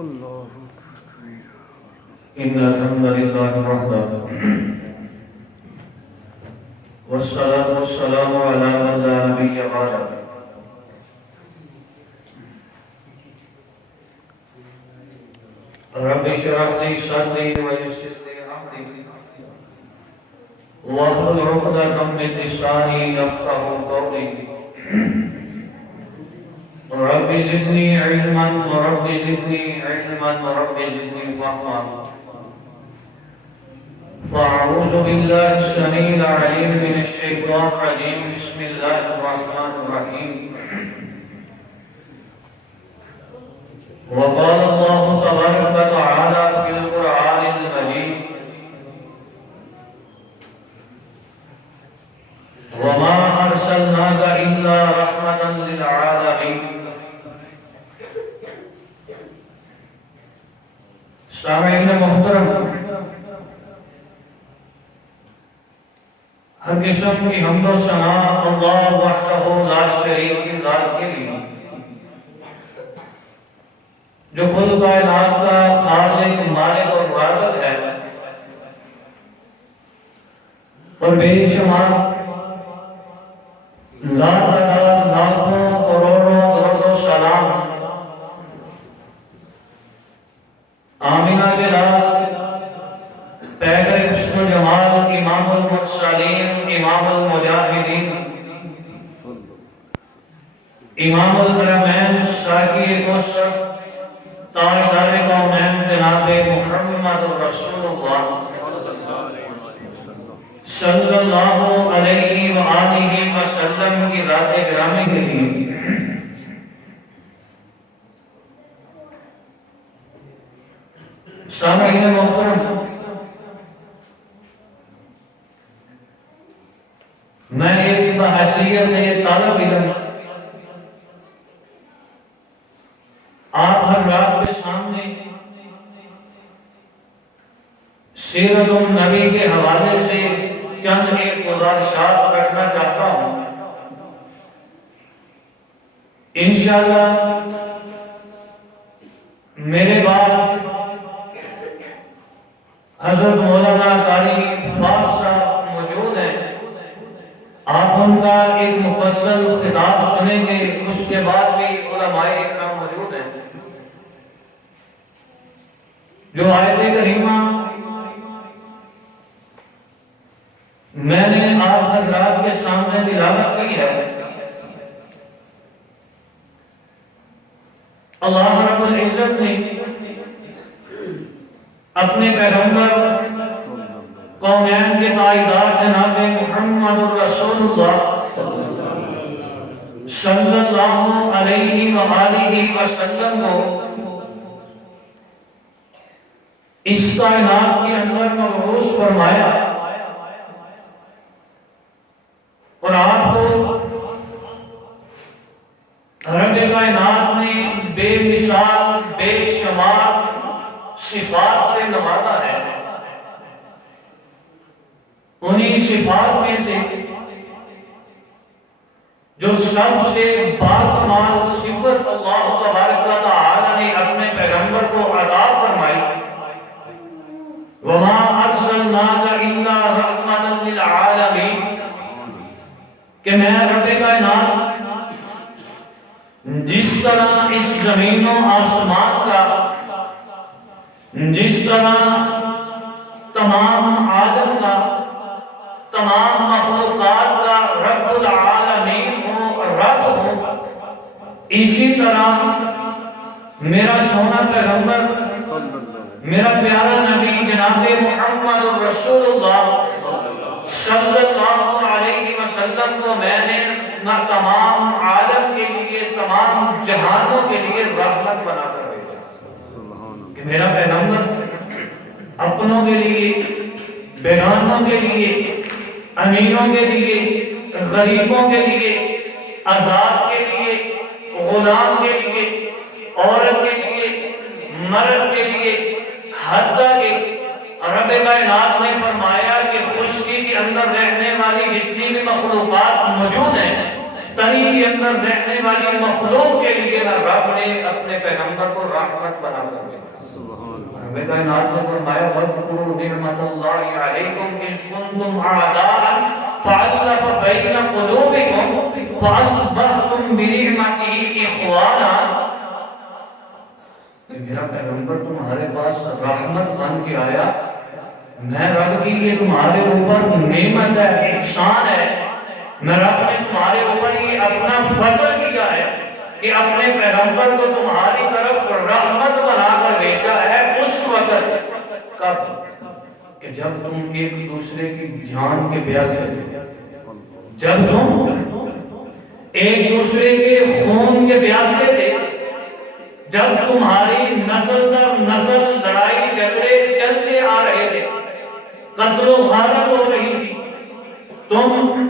الله أكبر كبيرا. إن الحمد لله وحده والصلاة والسلام على من لا نبي بعده رب اشرح لي صدري ويسر لي أمري واحلل عقدة من لساني يفقهوا قولي رب زدني علما ورب زدني علما ورب زدني فهما فأعوذ بالله السميع العليم من الشيطان الرجيم بسم الله الرحمن الرحيم وقال الله تبارك وتعالى في القرآن المجيد وما أرسلناك إلا رحمة للعالمين سامعین محترم، ہر قسم کی حمد و ثنا اللہ وحدہ لا شریک کی ذات کے لیے جو خود کائنات کا خالق مالک اور رازق ہے، اور بے شمار لاکھوں کروڑوں درود و سلام آمینہ کے لال پیغمبر حسن جمال امام المرسلین امام المجاہدین امام الحرمین ساقی کوثر تاجدار کونین جناب محمد رسول اللہ صلی اللہ علیہ وآلہ وسلم کی ذات گرامی کے لیے سامعین محترم، میں ایک بحیثیت طالب علم آپ حضرات کے سامنے سیرت النبی کے حوالے سے چند ایک گزارشات رکھنا چاہتا ہوں۔ انشاءاللہ میرے بعد حضرت مولانا قاری فاضل صاحب موجود ہیں، آپ ان کا ایک مفصل خطاب سنیں گے، اس کے بعد بھی علماء اکرام موجود ہیں جو آیت کریمہ میں نے آپ حضرات کے سامنے تلاوت کی ہے، اللہ رب العزت نے اپنے پیغمبر کونین کے تائیدار جناب محمد رسول اللہ صلی اللہ علیہ وآلہ وسلم کو اس کائنات کے اندر مبعوث فرمایا، اور آپ کو رب کائنات نے بے مثال بے شمار صفات سے نوازا ہے۔ انہی صفات میں سے جو سب سے باکمال صفت اللہ تبارک و تعالی نے اپنے پیغمبر کو عطا فرمائی، وَمَا أَرْسَلْنَاكَ إِلَّا رَحْمَةً لِلْعَالَمِينَ، کہ میں رب کائنات جس طرح اس زمین و آسمان کا، جس طرح تمام عالم کا، تمام مخلوقات کا رب العالمین ہوں، رب ہوں، اسی طرح میرا سونا پیغمبر، میرا پیارا نبی جناب محمد رسول اللہ صلی اللہ علیہ وسلم کو میں نے نہ تمام عالم کے لیے، تمام جہانوں کے لیے رحمت بنا کر بھیجا، کہ میرا پیغمبر اپنوں کے لیے، بیگانوں کے لیے، امیروں کے لیے، غریبوں کے لیے، آزاد کے لیے، غلام کے لیے، عورت کے لیے، مرد کے لیے، حتیٰ کہ رب کائنات نے فرمایا کہ خشکی کے اندر رہنے والی جتنی بھی مخلوقات موجود ہیں تری کے اندر رہنے والی مخلوق کے لیے میں رب نے اپنے پیغمبر کو رحمت بنا کر دیا۔ رب کائنات نے فرمایا وَاذْكُرُوا نِعْمَتَ اللَّهِ عَلَيْكُمْ إِذْ كُنْتُمْ أَعْدَاءً فَأَلَّفَ بَيْنَ قُلُوبِكُمْ فَأَصْبَحْتُمْ بِنِعْمَتِهِ إِخْوَانًا۔ کہ میرا پیغمبر تمہارے پاس رحمت بن کے آیا، میں رب کی یہ تمہارے اوپر نعمت ہے، احسان ہے، میں رب نے تمہارے اوپر یہ اپنا فضل کیا ہے کہ اپنے پیغمبر کو تمہاری طرف رحمت بنا کر بھیجا ہے۔ اس وقت کب کہ جب تم ایک دوسرے کی جان کے پیاسے تھے، جب تم ایک دوسرے کے خون کے پیاسے تھے، جب تمہاری نسل در نسل لڑائی جھگڑے چلتے آ رہے تھے، قتل و غارت ہو رہی تھی، تم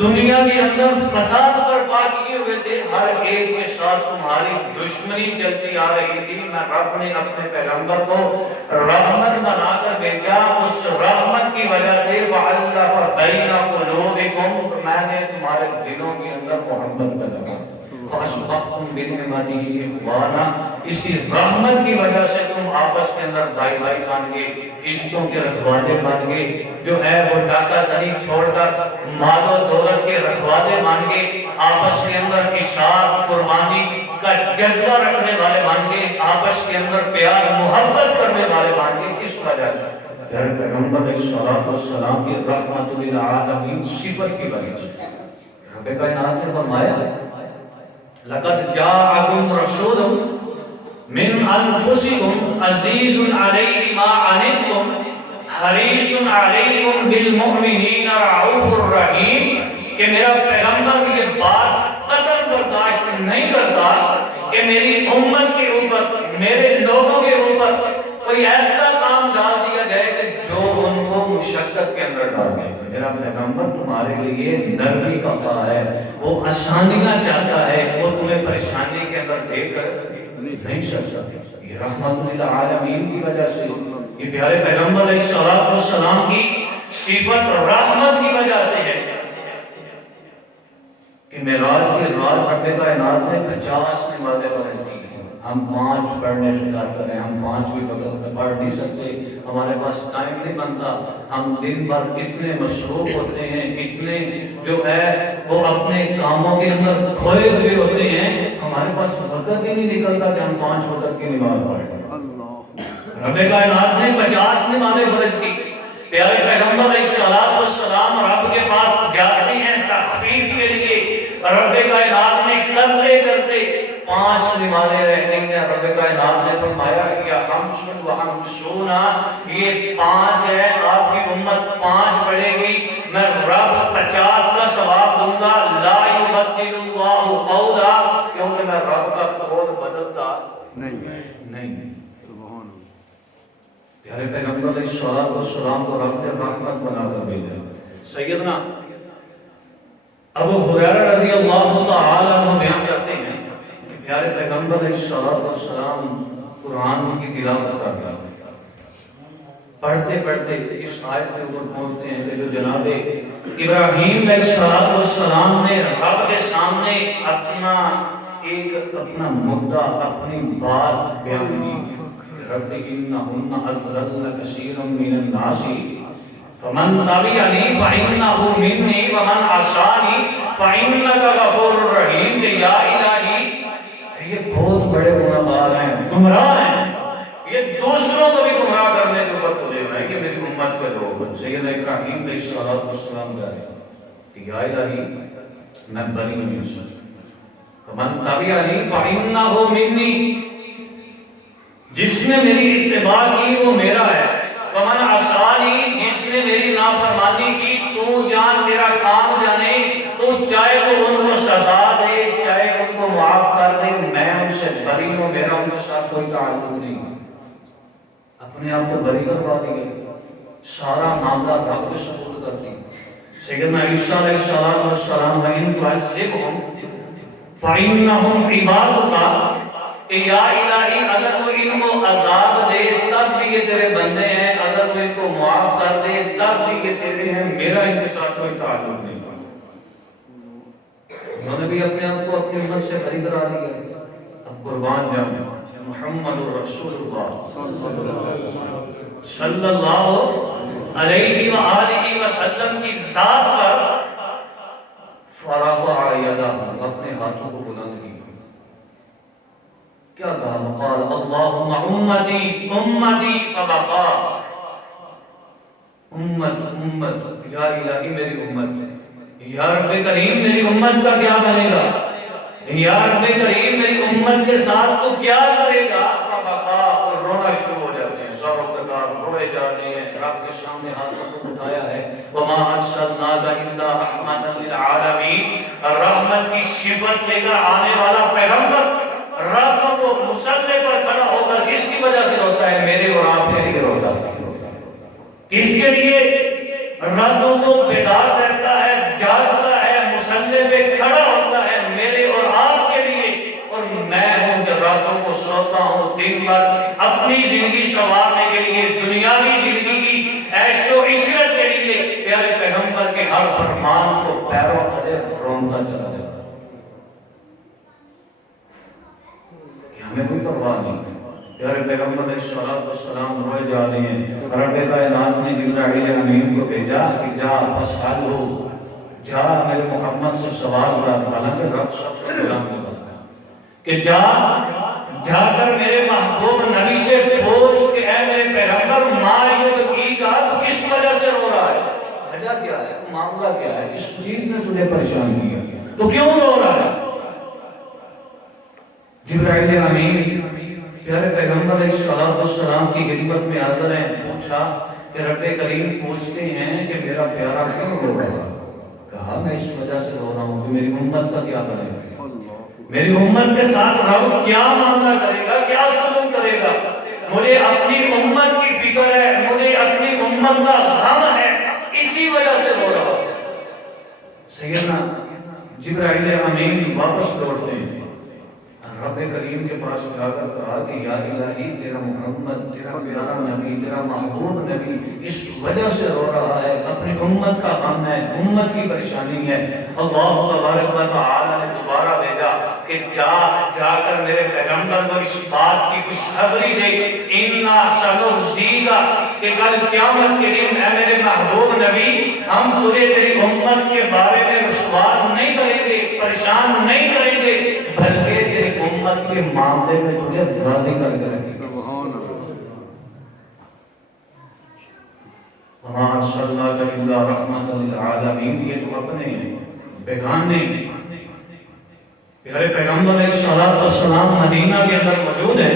دنیا کے اندر فساد برپا کیے ہوئے تھے، ہر ایک کے ساتھ تمہاری دشمنی چلتی آ رہی تھی، میں رب نے اپنے پیغمبر کو رحمت بنا کر بھیجا۔ اس رحمت کی وجہ سے وَأَلَّفَ بَيْنَ قُلُوبِكُمْ، میں نے تمہارے دلوں کے اندر محبت پیدا کی۔ فَأَصْبَحْتُمْ بِنِعْمَتِهِ إِخْوَانًا، اسی رحمت کی وجہ سے تم آپس کے اندر بھائی بھائی بن گئے، عزتوں کے رکھوالے بن گئے، جو ہے وہ ڈاکہ زنی چھوڑ کر مال و دولت کے رکھوالے بن گئے، آپس کے اندر اشاعت قربانی کا جذبہ رکھنے والے بن گئے، آپس کے اندر پیار محبت کرنے والے بن گئے۔ کس وجہ سے؟ پیارے پیغمبر علیہ السلام کی رحمت للعالمین صفت کی وجہ سے۔ رب کائنات نے فرمایا لَقَدْ جَاءَكُمْ رَسُولٌ مِّنْ أَنفُسِكُمْ عَزِيزٌ عَلَيْهِ مَا عَنِتُّمْ حَرِيصٌ عَلَيْكُمْ بِالْمُؤْمِنِينَ رَءُوفٌ رَحِيمٌ، کہ میرا پیغمبر یہ بات قطعاً برداشت نہیں کرتا کہ میری امت کے اوپر، میرے لوگوں کے اوپر کوئی ایسا کام ڈال دیا جائے کہ جو ان کو مشقت کے اندر ڈال دے۔ میرا پیغمبر تمہارے لیے نرمی کا خواہ ہے، وہ آسانیاں چاہتا ہے، وہ تمہیں پریشانی کے اندر دے کر نہیں سکتا۔ یہ رحمت للعالمین کی وجہ سے، یہ پیارے پیغمبر علیہ السلام کی صفت رحمت کی وجہ سے ہے کہ معراج کی رات رب کائنات نے 50 نمازیں فرض کی ہیں۔ ہم 5 پڑھنے سے قاصر ہیں، ہم 5 بھی وقت پڑھ نہیں سکتے، ہمارے پاس ٹائم نہیں بنتا، ہم دن بھر اتنے مصروف ہوتے ہیں، اتنے جو ہے وہ اپنے کاموں کے اندر کھوئے ہوئے ہوتے ہیں، ہمارے پاس وقت ہی نہیں نکلتا کہ ہم 5 وقت کی نماز پڑھیں۔ رب کائنات نے 50 نمازیں فرض کی۔ پیارے پیغمبر علیہ السلام رب کے پاس جاتے ہیں تخفیف کے لیے، رب کائنات نے کرتے کرتے 5 نمازیں رہ گئی ہیں۔ رب کائنات نے فرمایا یا خمس و خمسون، یہ 5 ہے، آپ کی امت 5 پڑھے گی، میں رب 50 کا ثواب دوں گا۔ لا یبدل اللہ قولا، کیونکہ میں رب کا قول بدلتا نہیں۔ پیارے پیغمبر علیہ السلام کو رب نے رحمت بنا کر بھیجا۔ سیدنا ابو ہریرہ رضی اللہ تعالی عنہ بیان کرتے ہیں کہ پیارے پیغمبر علیہ السلام قرآن کی تلاوت کرتے ہیں، پڑھتے پڑھتے اس آیت کے اوپر پہنچتے ہیں کہ جو جناب ابراہیم علیہ السلام نے رب کے سامنے اپنا مدعا، اپنی بات بیان کی، رب انہن اضللن کثیرا من الناس فمن تبعنی فانہ منی ومن عصانی فانک غفور رحیم، کہ یا الہی یہ بہت بڑے گنہگار ہیں، گمراہ ہیں، یہ دوسروں کو بھی گمراہ کرنے کے اوپر تلے ہوئے ہیں کہ میری امت کے لوگ۔ سیدنا ابراہیم علیہ السلام کہہ رہے ہیں کہ یا الہی میں بری ہوں ان سے، فمن تبعنی فانہ منی، جس نے میری اتباع کی وہ میرا ہے، ومن عصانی، جس نے میری نافرمانی کی تو جان تیرا کام جانے، تو چاہے تو ان کو سزا دے چاہے ان کو معاف کر دے، میں ان سے بری ہوں، میرا ان کے ساتھ کوئی تعلق نہیں۔ اپنے آپ کو بری کروا دیے، سارا معاملہ رب کے سپرد کر دی۔ سیدنا عیسیٰ علیہ السلام وَإِن تُعَذِّبْهُمْ فَإِنَّهُمْ عِبَادُكَ، کہ یا الہی اگر تو ان کو عذاب دے تب بھی یہ تیرے بندے ہیں، اگر تو ان کو معاف کر دے تب بھی یہ تیرے ہیں، میرا ان کے ساتھ کوئی تعلق نہیں۔ انہوں نے بھی اپنے آپ کو اپنی امت سے بری کرا دیا. اب قربان جاؤں محمد رسول اللہ صلی اللہ علیہ وآلہ وسلم کی ذات پر فرفع یدہ، اپنے ہاتھوں کو بلند کی. کیا کہا؟ قال اللہم امتی امتی فبقا. امت یا الہی میری امت، یا رب کریم میری امت کا کیا بنے گا؟ یا رب کریم میری امت کے ساتھ تو کیا کرے گا؟ فبقا، اور رونا شروع ہو جاتے ہیں، زور و تکار روئے جاتے ہیں. رب کے سامنے ہاتھوں کو اٹھایا ہے. وما ارسلناک الا رحمتا للعالمین، رحمت کی صفت لے کر آنے والا پیغمبر راتوں کو مصلی پر کھڑا ہو کر کس کی وجہ سے روتا ہے؟ میرے اور آپ کے لیے روتا ہے. کس کے لیے؟ راتوں کو بیدار رہتا ہے، جاگتا ہے، مصلی پہ کھڑا ہوتا ہے میرے اور آپ کے لیے. اور میں ہوں کہ راتوں کو سوتا ہوں دن بھر اپنی زندگی سنوارنے کے لیے، دنیاوی زندگی کی عیش و عشرت کے لیے پیارے پیغمبر کے ہر فرمان کو پیروں تلے رونتا چلا جاتا. ہمیں کوئی پرواہ نہیں. پیارے پیغمبر علیہ السلام روئے جا رہے ہیں. رب کائنات نے جبرائیل امین کو بھیجا کہ جا فسأل ہو، جا میرے محمد سے سوال کر. حالانکہ رب سب کو کلام نے بتایا کہ جا کر میرے محبوب نبی سے پوچھ کہ اے میرے پیغمبر ما یبکی کا، تو کس وجہ سے رو رہا ہے؟ وجہ کیا ہے؟ معاملہ کیا ہے؟ کس چیز نے تجھے پریشان کیا؟ تو کیوں رو رہا ہے؟ جبرائیل امین پیارے پیغمبر علیہ السلام کی خدمت میں حاضر ہیں. پوچھا کہ رب کریم پوچھتے ہیں کہ میرا پیارا کیوں رو رہا ہے؟ کہا میں اس وجہ سے رو رہا ہوں کہ میری امت کا کیا کرے گا، میری امت کے ساتھ رب کیا معاملہ کرے گا، کیا سلوک کرے گا. مجھے اپنی امت کی فکر ہے، مجھے اپنی امت کا غم ہے، اسی وجہ سے رو رہا ہوں. سیدنا جبرائیل امین واپس لوٹتے ہیں. رب کریم کے پاس جا کر کہا کہ یا الہی تیرا محمد، تیرا پیارا نبی، تیرا محبوب نبی اس وجہ سے رو رہا ہے، اپنی امت کا غم ہے، امت کی پریشانی ہے. اللہ تبارک و تعالی نے دوبارہ بھیجا کہ جا کر میرے پیغمبر کو اس بات کی خوشخبری دے انا سنحزیک، کہ کل قیامت کے دن اے میرے محبوب نبی ہم تجھے تیری امت کے بارے میں رسوا نہیں کریں گے، پریشان نہیں کریں گے، بلکہ تیری امت کے معاملے میں تجھے راضی کر کے رکھیں گے. وما ارسلناک الا رحمتا للعالمین. یہ تو اپنے بیگانے پیارے پیغمبر علیہ السلام مدینہ کے اندر موجود ہیں.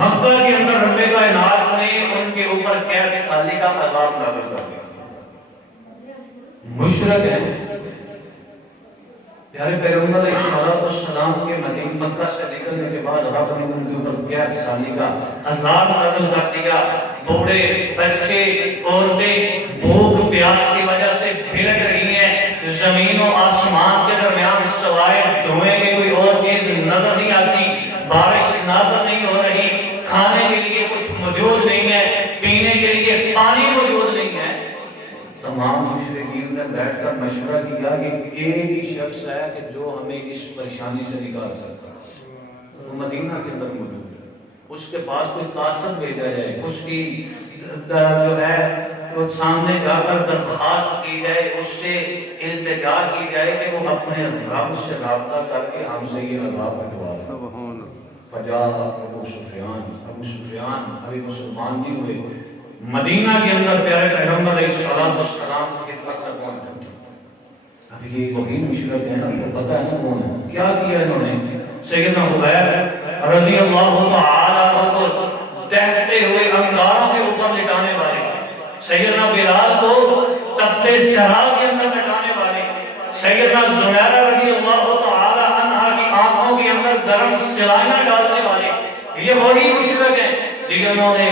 مکہ کے اندر رب کائنات نے ان کے اوپر قید سالی کا عذاب نازل کر دیا. مشرک ہیں. پیارے پیغمبر علیہ السلام کے مدینہ مکہ سے نکلنے کے بعد رب نے ان کے اوپر قید سالی کا عذاب نازل کر دیا. بوڑھے بچے عورتیں بھوک پیاس کی وجہ سے بھڑک رہی ہیں. زمین و آسمان کے درمیان سوائے دھوئیں کے کوئی اور چیز نظر نہیں آتی. بارش نازل نہیں ہو رہی. کھانے کے لیے کچھ موجود نہیں ہے. پینے کے لیے پانی موجود نہیں ہے. تمام مشرکین نے بیٹھ کر مشورہ کیا کہ ایک ہی شخص ہے کہ جو ہمیں اس پریشانی سے نکال سکتا ہے. وہ مدینہ کے اندر موجود ہے. اس کے پاس کوئی قاصد بھیجا جائے، اس کی جو ہے وہ سامنے جا کر درخواست کی جائے، اس سے التجا کی جائے کہ وہ اپنے رب سے رابطہ کر کے ہم سے یہ عذاب ہٹوا دے. فجاء ابو سفیان ابھی مسلمان نہیں ہوئے. مدینہ کے اندر پیارے پیغمبر علیہ السلام کی خدمت کر پہنچے. اب یہ وہی مشرک ہے نا، تو پتہ ہے نا کون ہے. کیا کیا انہوں نے؟ سیدنا حبیب رضی اللہ تعالی عنہ کو دہتے ہوئے انگاروں کے اوپر لٹانے والے، سیدنا بلال کو تپتے صحرا کے اندر لٹانے والے، سیدنا زبیر رضی اللہ تعالی عنہ کی آنکھوں کے اندر گرم سلائیاں ڈالنے والے، یہ وہی مشرک ہیں جنہوں نے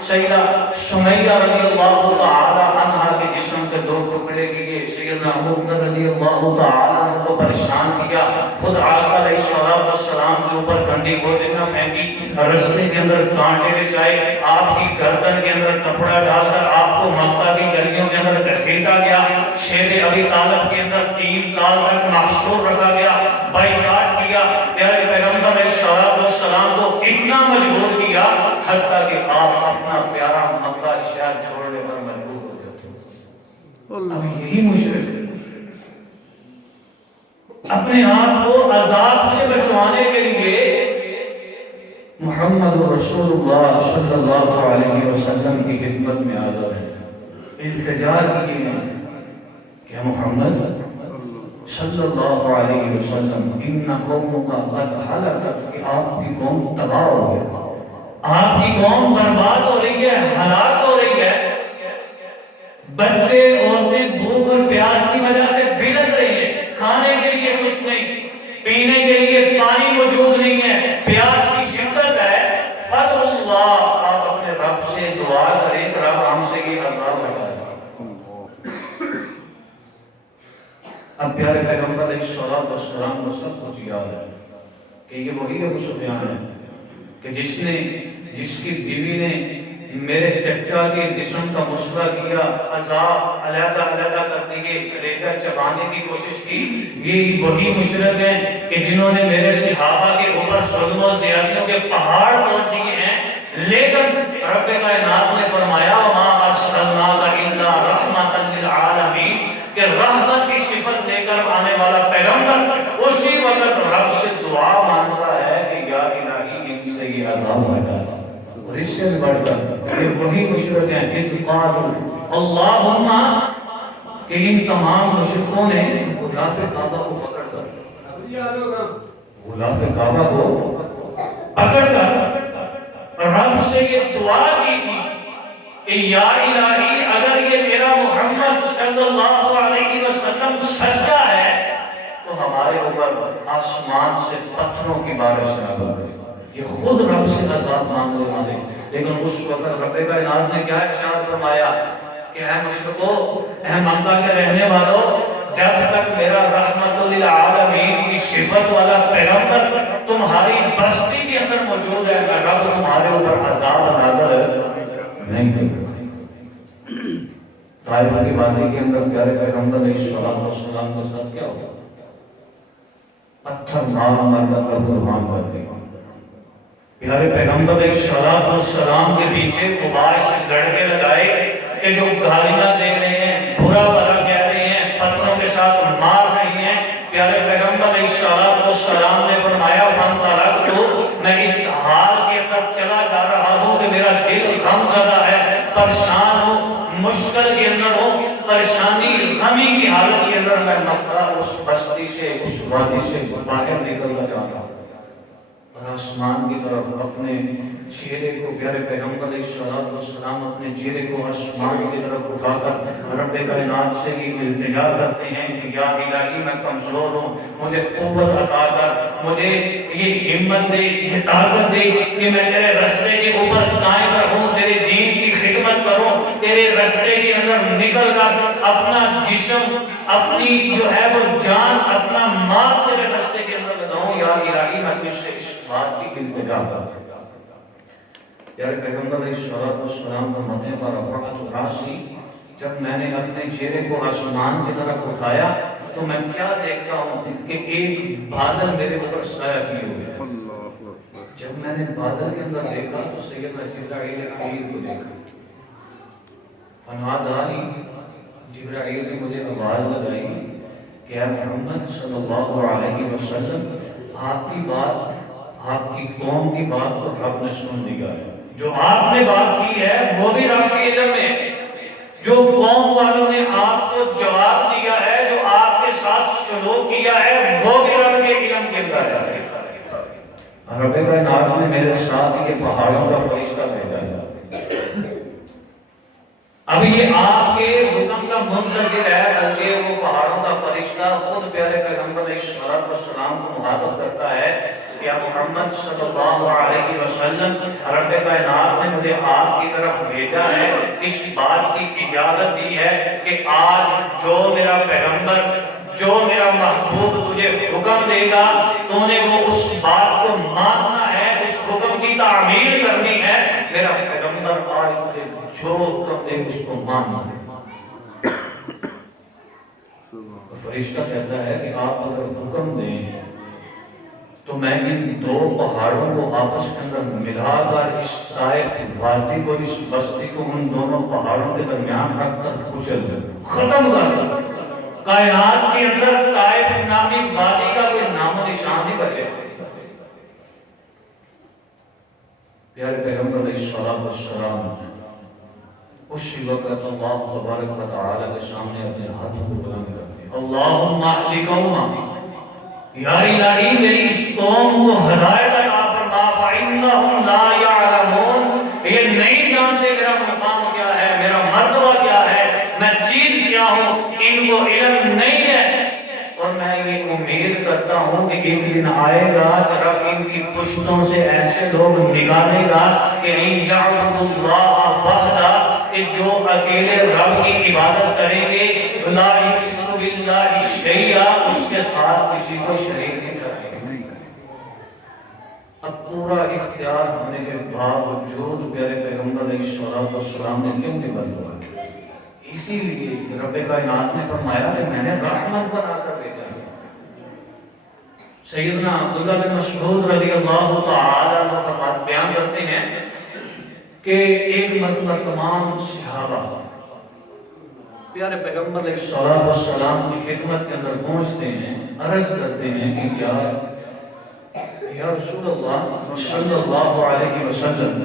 سیدہ سمیہ رضی اللہ تعالی عنہ کے جسم کے دو ٹکڑے کیے، سیدنا ابو بکر رضی اللہ تعالی عنہ کو پریشان کیا. خود آقا علیہ السلام کے اوپر گندی گولیاں پھینکی، رستے کے اندر کانٹے بچھائے، آپ کی گردن کے اندر کپڑا ڈال کر آپ کو مکہ کی گلی زیادگیوں کے اندر گھسیٹا گیا، شیر ابی طالب کے اندر 3 سال تک محصور رکھا گیا، بائیکاٹ کیا، پیارے پیغمبر علیہ السلام کو اتنا مجبور کیا حتیٰ کہ آپ اپنا پیارا مکہ شہر چھوڑنے پر مجبور ہو گئے تھے۔ اب یہی مشرک اپنے آپ کو عذاب سے بچوانے کے لیے محمد رسول اللہ صلی اللہ علیہ وسلم کی خدمت میں حاضر ہیں، التجا کیے ہیں کہ محمد صلی اللہ علیہ وسلم ان قوموں کا قد حلقت، کہ آپ کی قوم تباہ ہو گئی، آپ کی قوم برباد ہو رہی ہے، ہلاک ہو رہی ہے، بچے عورتیں بھوک اور پیاس کی وجہ سے بلک رہی ہیں، کھانے کے لیے کچھ نہیں، پینے کے لیے پانی موجود نہیں ہے، پیاس کی شدت ہے، فضل اللہ، آپ اپنے رب سے دعا کریں کہ رب ہم سے یہ عذاب ہٹا دے۔ اب پیارے پیغمبر علیہ السلام کو سب کچھ یاد ہے کہ یہ وہی ابو سفیان ہے کہ جس کی بیوی نے میرے چچا کے جسم کا مشورہ کیا، عذاب علیحدہ کر دیے، کلیجہ چبانے کی کوشش کی۔ یہ وہی مشرک ہیں کہ جنہوں نے میرے صحابہ کے اوپر ظلم و زیادتیوں کے پہاڑ توڑ دیے ہیں، لیکن رب کائنات نے فرمایا وَمَا أَرْسَلْنَاكَ إِلَّا رَحْمَةً لِلْعَالَمِينَ، کہ رحمت کی صفت لے کر آنے والا پیغمبر اسی وقت رب سے دعا مانگتا ہے کہ یا الہی ان سے یہ عذاب ہٹا دے۔ اور اس سے بڑھ کر یہ وہی مشرک ہیں اذ قالوا اللہم، کہ ان تمام مشرکوں نے غلاف کعبہ کو پکڑ کر رب سے یہ دعا کی تھی کہ یا الہی اگر یہ میرا محمد صلی اللہ علیہ وسلم سچا ہے تو ہمارے اوپر آسمان سے پتھروں کی بارش نازل کرے۔ یہ خود رب سے عذاب مانگنے والے، لیکن اس وقت رب کائنات نے کیا ارشاد فرمایا کہ اے مشرکو، اے مکہ کے رہنے والوں، جب تک میرا رحمت للعالمین کی صفت والا پیغمبر تمہاری بستی کے اندر موجود ہے، میں رب تمہارے اوپر عذاب نازل نہیں کروں۔ طائف کی وادی کے اندر پیارے پیغمبر علیہ السلام کے ساتھ کیا ہوا؟ پتھر مار مار کر قربان کر دیا۔ پیارے پیغمبر علیہ السلام کے پیچھے قبائش لڑکے لگائے کہ جو گالیاں دے رہے ہیں، برا بھلا کہہ رہے ہیں، پتھروں کے ساتھ مار رہے ہیں۔ پیارے پیغمبر علیہ السلام نے فرمایا فَانْطَلَقْتُ، میں اس حال کے اندر چلا جا رہا ہوں کہ میرا دل غم زدہ ہے، پریشان ہوں، مشکل کے اندر ہوں، پریشانی غمی کی حالت کے اندر میں مکہ اس بستی سے اس وادی سے باہر نکلنا چاہتا ہوں، اور آسمان کی طرف اپنے چہرے کو، پیارے پیغمبر علیہ السلام اپنے چہرے کو آسمان کی طرف اٹھا کر رب کائنات سے ہی التجا کرتے ہیں کہ یا الہی میں کمزور ہوں، مجھے قوت عطا کر، مجھے یہ ہمت دے، یہ طاقت دے کہ میں تیرے رستے کے اوپر قائم رہوں، تیرے دین کی خدمت کروں، تیرے رستے کے اندر نکل کر اپنا جسم، اپنی جو ہے وہ جان، اپنا مال تیرے رستے کے اندر لگاؤں، یا الہی میں تجھ سے اس بات کی التجا کرتا ہوں۔ پیارے پیغمبر علیہ السلام کا مدینہ پر رفعت راسی، جب میں نے اپنے چہرے کو آسمان کی طرف اٹھایا تو میں کیا دیکھتا ہوں کہ ایک بادل میرے اوپر سایہ کیے ہوئے ہے۔ جب میں نے بادل کے اندر دیکھا تو سیدنا جبرائیل امین کو دیکھا، فنادانی، جبرائیل نے مجھے آواز لگائی کہ اے محمد صلی اللہ علیہ وسلم، آپ کی بات، آپ کی قوم کی بات تو رب نے سن لیا ہے، جو آپ نے بات کی ہے وہ بھی رب کے علم میں، جو قوم والوں نے آپ کو جواب دیا ہے، جو آپ کے ساتھ سلوک کیا ہے وہ بھی رب کے علم کے اندر ہے۔ رب کائنات نے میرے ساتھ یہ پہاڑوں کا فرشتہ بھیجا ہے، اب یہ آپ کے حکم کا منتظر ہے، بلکہ وہ پہاڑوں کا فرشتہ خود پیارے پیغمبر علیہ السلام کو مخاطب کرتا ہے کہ محمد صلی اللہ علیہ وسلم، رب کائنات نے مجھے آپ کی طرف بھیجا ہے، اس بات کی اجازت دی ہے کہ آج جو میرا پیغمبر، جو میرا محبوب تجھے حکم دے گا، تو نے وہ اس بات کو ماننا ہے، اس حکم کی تعمیل کرنی ہے۔ میرا پیغمبر آج تجھے جو حکم دے اس کو ماننا ہے۔ فرشتہ کہتا ہے کہ آپ اگر حکم دیں تو میں ان دو پہاڑوں کو آپس کے اندر ملا کر اس طائف وادی کو، اس بستی کو ان دونوں پہاڑوں کے درمیان رکھ کر کچل دوں، ختم کر دوں، کائنات کے اندر طائف نامی وادی کا کوئی نام و نشان نہیں بچے۔ پیارے پیغمبر علیہ السلام اسی وقت اللہ تبارک و تعالی کے سامنے اپنے ہاتھوں کو بلند کرتے ہیں، اللہم اہدی قوما، یا الہی میری اس قوم کو ہدایت عطا فرما، فإنہم لا یعلمون، یہ نہیں جانتے میرا مقام کیا ہے، میرا مرتبہ کیا ہے، میں چیز کیا ہوں، ان کو علم نہیں ہے۔ اور میں یہ امید کرتا ہوں کہ ایک دن آئے گا کہ رب ان کی پشتوں سے ایسے لوگ نکالے گا کہ ان یعبد اللہ وحدہ، کہ جو اکیلے رب کی عبادت کریں گے، لا یشرک باللہ شیئا، اس کے ساتھ کسی کو شریک نہیں کریں گے۔ اب پورا اختیار ہونے کے باوجود پیارے پیغمبر علیہ السلام نے کیوں نہیں بدلا؟ اسی لیے رب کائنات نے فرمایا کہ میں نے رحمت بنا کر بھیجا۔ سیدنا عبداللہ بن مسعود رضی اللہ تعالی عنہ بیان کرتے ہیں کہ ایک مرتبہ تمام صحابہ پیارے پیغمبر علیہ السلام کی خدمت کے اندر پہنچتے ہیں، عرض کرتے ہیں کہ یا رسول اللہ صلی اللہ علیہ وسلم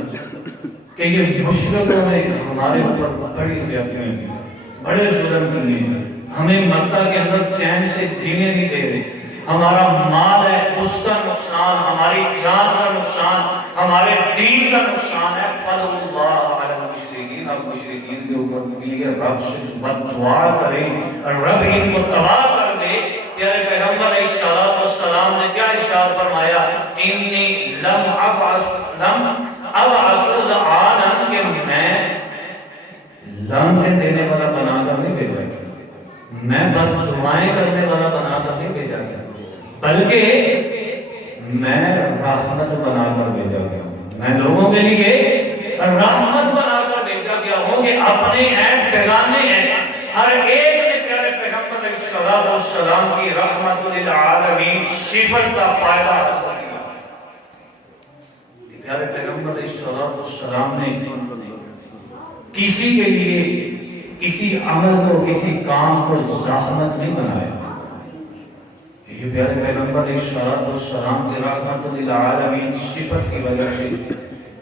کہ یہ مشرکوں نے ہمارے اوپر بڑی زیادتیاں کی، بڑے ظلم کیے، ہمیں مکہ کے اندر چین سے جینے نہیں دے رہے، ہمارا مال ہے اس کا نقصان، ہماری جان کا نقصان، ہمارے دین کا نقصان ہے۔ فضل اللہ علی المشرکین، اب مشرکین کے اوپر لیے رب سے دعا کریں اور رب ان کو تباہ کر دے۔ پیارے پیغمبر علیہ السلام نے کیا ارشاد فرمایا؟ انی لم ابعث لعانا، کہ میں لعنتیں دینے والا بنا کر نہیں بھیجا گیا، میں بد دعائیں کرنے والا بنا کر نہیں بھیجا گیا، بلکہ میں رحمت بنا کر بھیجا گیا، میں لوگوں کے لیے رحمت بنا کر بھیجا گیا ہوں کہ اپنے ہیں بیگانے ہیں، ہر ایک نے پیارے پیغمبر علیہ السلام کی رحمت للعالمین صفت کا فائدہ حاصل کیا۔ پیارے پیغمبر علیہ السلام نے کسی کے لیے کسی عمل کو، کسی کام کو زحمت نہیں بنایا۔ یہ پیارے پیغمبر علیہ السلام کی رحمت للعالمین صفت کی وجہ سے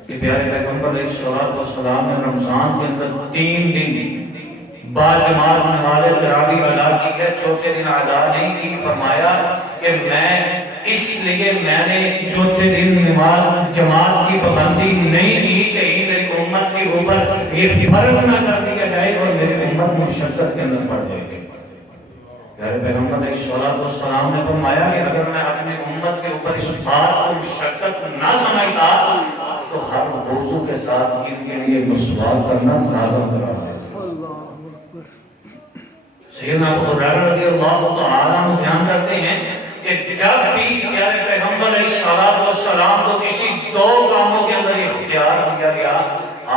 کہ پیارے پیغمبر علیہ السلام نے رمضان کے اندر 3 دن باجماعت نماز تراویح ادا کی ہے، چوتھے دن ادا نہیں کی۔ فرمایا کہ میں اس لیے میں نے چوتھے دن نماز جماعت کی پابندی نہیں کی کہ میری امت کے اوپر یہ فرض نہ کر دیا جائے اور میری امت مشقت کے اندر پڑ جائے گی۔ پیارے پیغمبر علیہ السلام نے فرمایا کہ اگر میں اپنی امت کے اوپر اس بات کو مشقت نہ سمجھتا تو ہر وضو کے ساتھ ان کے لیے مسواک کرنا لازم قرار دیتا۔ سیدنا ابو ہریرہ رضی اللہ تعالی عنہ بیان کرتے ہیں کہ جب بھی پیارے پیغمبر علیہ السلام کو کسی 2 کاموں کے اندر اختیار دیا گیا،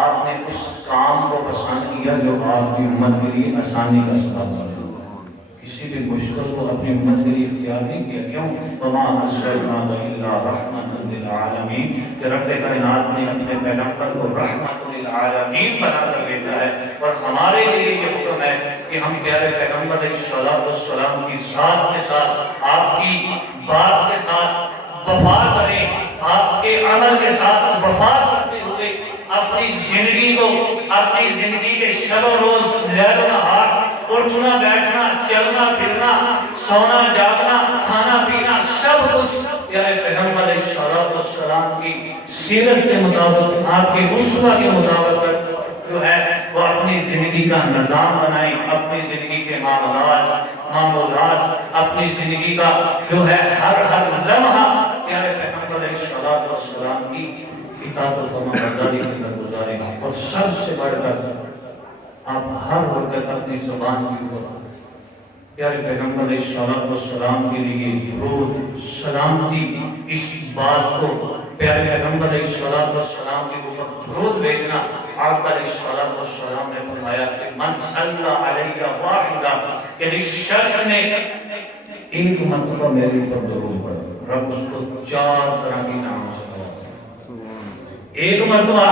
آپ نے اس کام کو پسند کیا جو آپ کی امت کے لیے آسانی کا سبب بنے۔ کسی بھی مشکل کو اپنی امت کے لیے اختیار نہیں کیا۔ کیوں؟ وَمَا أَرْسَلْنَاكَ إِلَّا رَحْمَةً لِلْعَالَمِينَ، کہ رب کائنات نے اپنے پیغمبر کو رحمت للعالمین بنا کر بھیجا ہے، اور ہمارے لیے یہ حکم ہے کہ ہم پیارے پیغمبر علیہ السلام کی ذات کے ساتھ، آپ کی بات کے ساتھ وفا کریں، آپ کے عمل کے ساتھ وفا کرتے ہوئے اپنی زندگی کو، اپنی زندگی کے شب و روز، لیل و نہار، اٹھنا بیٹھنا، چلنا پھرنا، سونا جاگنا، کھانا پینا، سب کچھ پیارے پیغمبر علیہ السلام کی سیرت کے مطابق، آپ کے اسوہ کے مطابق جو ہے وہ اپنی زندگی کا نظام بنائیں، اپنی زندگی کے معمولات، اپنی زندگی کا جو ہے ہر لمحہ پیارے پیغمبر علیہ السلام کی اطاعت و فرمانبرداری کے اندر گزاریں، اور سب سے بڑھ کر آپ ہر وقت اپنی زبان کے اوپر پیارے پیغمبر علیہ السلام کے لیے درود، سلامتی، اس بات کو پیارے پیغمبر علیہ السلام کے اوپر درود بھیجنا، آقا علیہ السلام نے فرمایا کہ من صلی علیہ واحدہ، کہ جس شخص نے ایک مرتبہ میرے اوپر درود پڑھا، رب اس کو 4 طرح کی نام سے نوازتا ہے۔ ایک مرتبہ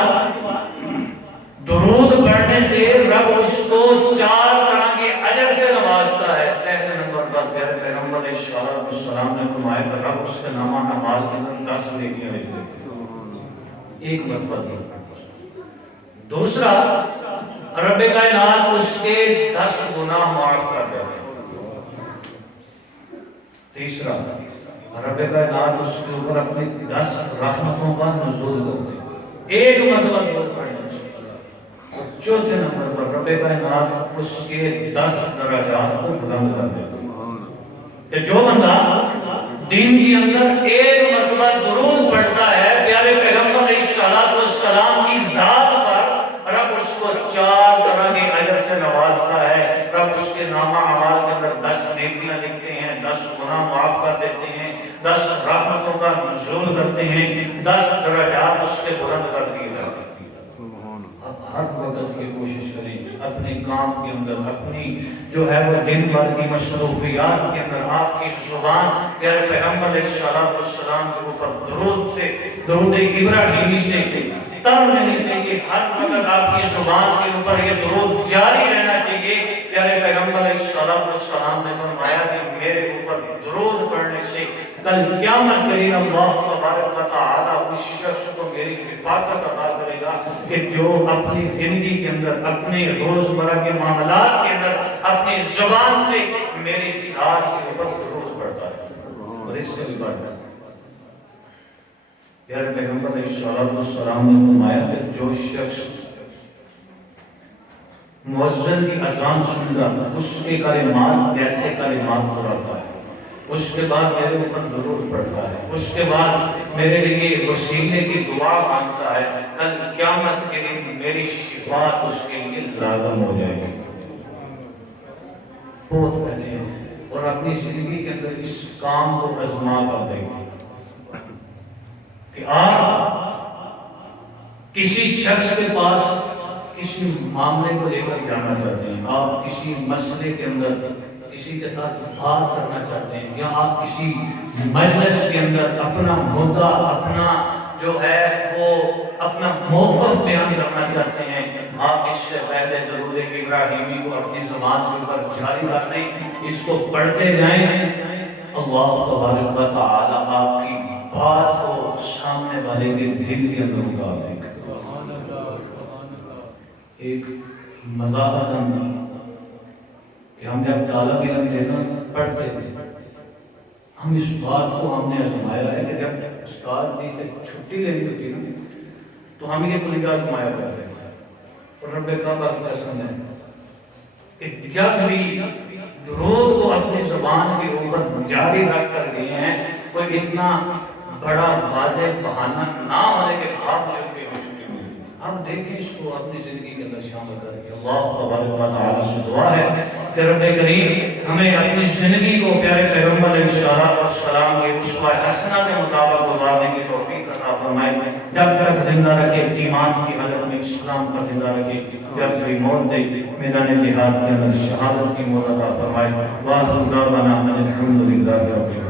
درود پڑھنے سے رب اس کو 4 طرح کے اجر سے نوازتا ہے۔ پہلے نمبر پر پیارے پیغمبر علیہ السلام نے فرمایا کہ رب اس کے نامہ اعمال کے اندر 10 نیکیاں لکھ دیتے ہیں، ایک مرتبہ درود پڑھنے سے۔ دوسرا، رب کائنات اس کے 10 گناہ معاف کر دیتے ہیں۔ تیسرا، رب کائنات اس کے اوپر اپنی 10 رحمتوں کا نزول کرتے ہیں، ایک مرتبہ درود پڑھنے سے۔ چوتھے نمبر پر رب کائنات اس کے 10 درجات کو بلند کر دیتے ہیں کہ جو بندہ دن کے اندر ایک مرتبہ درود پڑھتا ہے پیارے پیغمبر علیہ السلام کی ذات پر، رب اس کو 4 طرح کے اجر سے نوازتا ہے۔ رب اس کے نامہ اعمال کے اندر 10 نیکیاں لکھتے ہیں، 10 گناہ معاف کر دیتے ہیں، 10 رحمتوں کا نزول کرتے ہیں، 10 درجات اس کے بلند کر دیے جاتے ہیں۔ ہر وقت یہ کوشش کریں اپنے کام کے اندر، اپنی جو ہے وہ دن بھر کی مصروفیات کے اندر آپ کی زبان پیارے پیغمبر علیہ السلام کے اوپر درود ابراہیمی سے تر رہنی چاہیے۔ ہر وقت آپ کی زبان کے اوپر یہ درود جاری رہنا چاہیے۔ پیارے پیغمبر علیہ السلام نے فرمایا کہ میرے اوپر درود پڑھنے سے کل قیامت کے دن اللہ تبارک و تعالی اس شخص کو میری حفاظت عطا کرے گا کہ جو اپنی زندگی کے اندر، اپنے روزمرہ کے معاملات کے اندر اپنی زبان سے میری ذات کے اوپر درود پڑھتا ہے۔ اور اس سے بھی بڑھتا ہے پیارے پیغمبر علیہ السلام نے فرمایا کہ جو شخص مؤذن کی اذان سن کر اس کے کلمات جیسے کلمات دہراتا ہے، اس کے بعد میرے اوپر درود پڑھتا ہے، اس کے بعد میرے لیے وسیلے کی دعا مانگتا ہے، کل قیامت کے دن میری شفاعت اس کے لیے لازم ہو جائے گی۔ بہت پہلے اور اپنی زندگی کے اندر اس کام کو آزما کر دیکھیں کہ آپ کسی شخص کے پاس کسی معاملے کو لے کر جانا چاہتے ہیں، آپ کسی مسئلے کے اندر کسی کے ساتھ بات کرنا چاہتے ہیں، یا آپ کسی مجلس کے اندر اپنا مدعا، اپنا جو ہے وہ اپنا موقف بیان کرنا چاہتے ہیں، آپ اس سے پہلے درود ابراہیمی کو اپنی زبان کے اوپر جاری کر لیں، اس کو پڑھتے جائیں، اللہ تبارک و تعالی آپ کی بات کو سامنے والے کے دل کے اندر اتار دے گا۔ ایک مزاحت کہ ہم جب طالب علم تھے نا، پڑھتے تھے، ہم اس بات کو ہم نے آزمایا ہے کہ جب استاد جی سے چھٹی لینی ہوتی نا تو ہم یہ کلیات مایا کرتے ہیں، اور رب کعبہ کی قسم ہے کہ جب بھی درود کو اپنی زبان کے اوپر جاری رکھ کر گئے ہیں، کوئی اتنا بڑا واضح بہانہ نہ ہونے کے باوجود بھی ہم دیکھیں اس کو اپنی زندگی کے اندر شامل کر کے۔ اللہ تبارک و تعالی سے دعا ہے کہ رب کریم ہمیں اپنی زندگی کو پیارے پیغمبر علیہ السلام کے اسوہ حسنہ کے مطابق گزارنے کی توفیق عطا فرمائے، جب تک زندہ رکھے ایمان کی حالت میں، اسلام پر زندہ رکھے، جب کوئی موت دے میدان جہاد کے اندر شہادت کی موت عطا فرمائے۔ وآخر دعوانا ان الحمد للہ رب العالمین۔